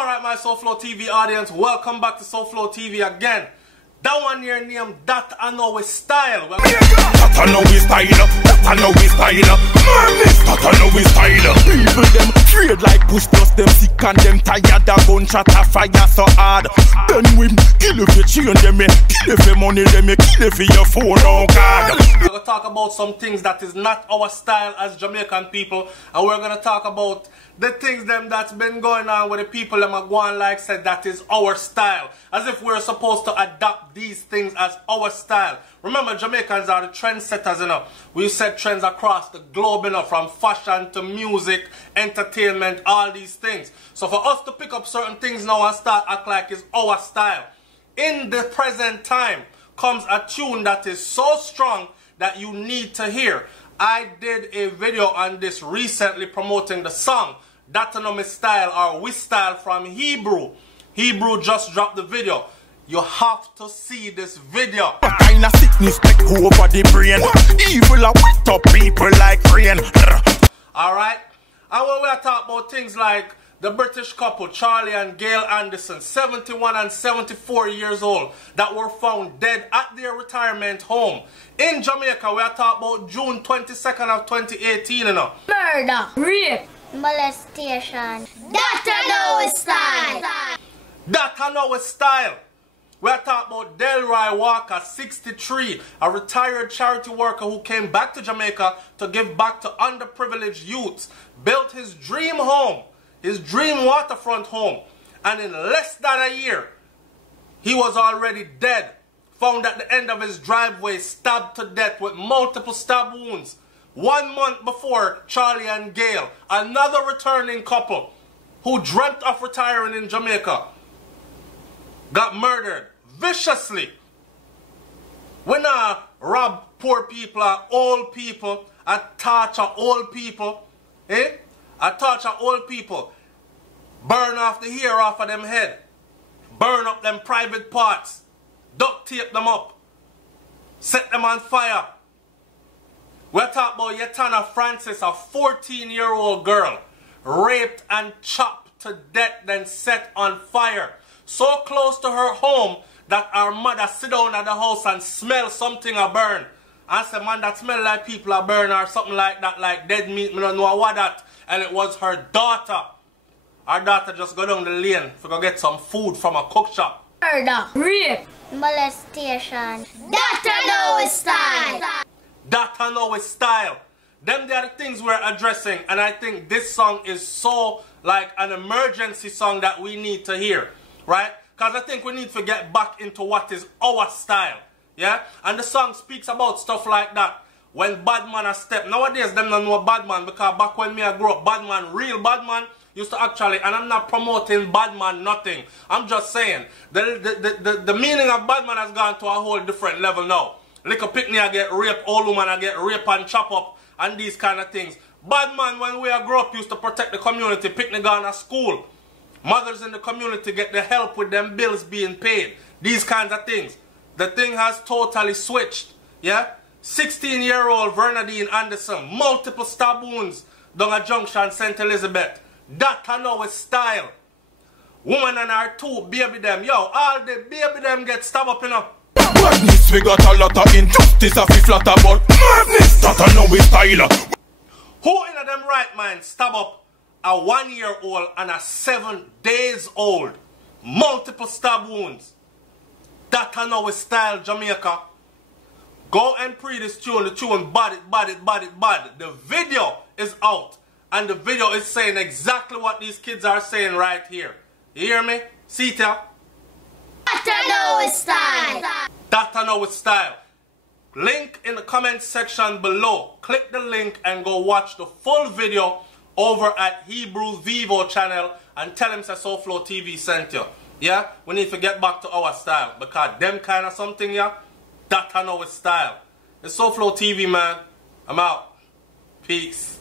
Alright, my SouFLoTV audience, welcome back to SouFLoTV again. That one here named That I Know His Style. That I know his style. That I know his style. Madness. That I know his style. People them afraid like push plus them sick and them tired. The gunshot a fire so hard. Then we kill if you change them, kill if your money them, kill if your phone. Oh God. We're gonna talk about some things that is not our style as Jamaican people, and we're gonna talk about the things them that's been going on with the people them are going like said that is our style, as if we're supposed to adopt these things as our style. Remember, Jamaicans are the trendsetters, you know. We set trends across the globe, you know, from fashion to music, entertainment, all these things. So for us to pick up certain things now and start act like it's our style, in the present time comes a tune that is so strong that you need to hear. I did a video on this recently promoting the song That I Know My Style, or We Style, from Hebrew. Hebrew just dropped the video. You have to see this video. What kind of sickness take over the brain? Evil are wet up people like rain. Alright? And when we are talking about things like the British couple, Charlie and Gail Anderson, 71 and 74 years old, that were found dead at their retirement home in Jamaica. We are talking about June 22nd of 2018, you know. Murder, rape, molestation. that I know his style. That I Know His Style. We are talking about Delroy Walker, 63, a retired charity worker who came back to Jamaica to give back to underprivileged youths, built his dream home, his dream waterfront home, and in less than a year, he was already dead, found at the end of his driveway, stabbed to death with multiple stab wounds. 1 month before Charlie and Gail, another returning couple who dreamt of retiring in Jamaica, got murdered viciously. We not rob poor people or old people and torture old people. Eh? I torture old people. Burn off the hair off of them head. Burn up them private parts. Duct tape them up. Set them on fire. We're talking about Yetana Francis, a 14-year-old girl, raped and chopped to death, then set on fire. So close to her home that our mother sit down at the house and smell something a burn. And say, man, that smell like people a burn or something like that, like dead meat, me don't know what that. And it was her daughter. Our daughter just go down the lane to go get some food from a cook shop. Murder, rape, Molestation. that I know his style. That I Know His Style. Them they are the things we're addressing, and I think this song is so like an emergency song that we need to hear, right? Because I think we need to get back into what is our style, yeah? And the song speaks about stuff like that. When bad man a step. Nowadays, them don't know bad man, because back when me I grew up, bad man, real bad man, used to actually, and I'm not promoting bad man, nothing. I'm just saying, the meaning of bad man has gone to a whole different level now. Little picnic I get raped, old woman I get raped and chop up, and these kind of things. Bad man, when we grew up, used to protect the community, picnic gone to school. Mothers in the community get the help with them bills being paid. These kinds of things. The thing has totally switched, yeah? 16-year-old Bernadine Anderson, multiple stab wounds down a junction, St. Elizabeth. That I Know His Style. Woman and her two baby them. Yo, all the baby them get stabbed up, you know. Madness, we got a lot of injustice of we flat about. Madness, that I know his style. Who in them right mind stab up a 1-year-old and a 7 days old? Multiple stab wounds. That I Know His Style, Jamaica. Go and pre this tune. The tune bad it. The video is out. And the video is saying exactly what these kids are saying right here. You hear me? See it here? That I know his style. That I Know His Style. Link in the comment section below. Click the link and go watch the full video over at Hebrew Vivo channel and tell him that SouFLoTV sent you. Yeah? We need to get back to our style, because them kind of something, yeah? That I Know His Style. It's SouFLoTV, man. I'm out. Peace.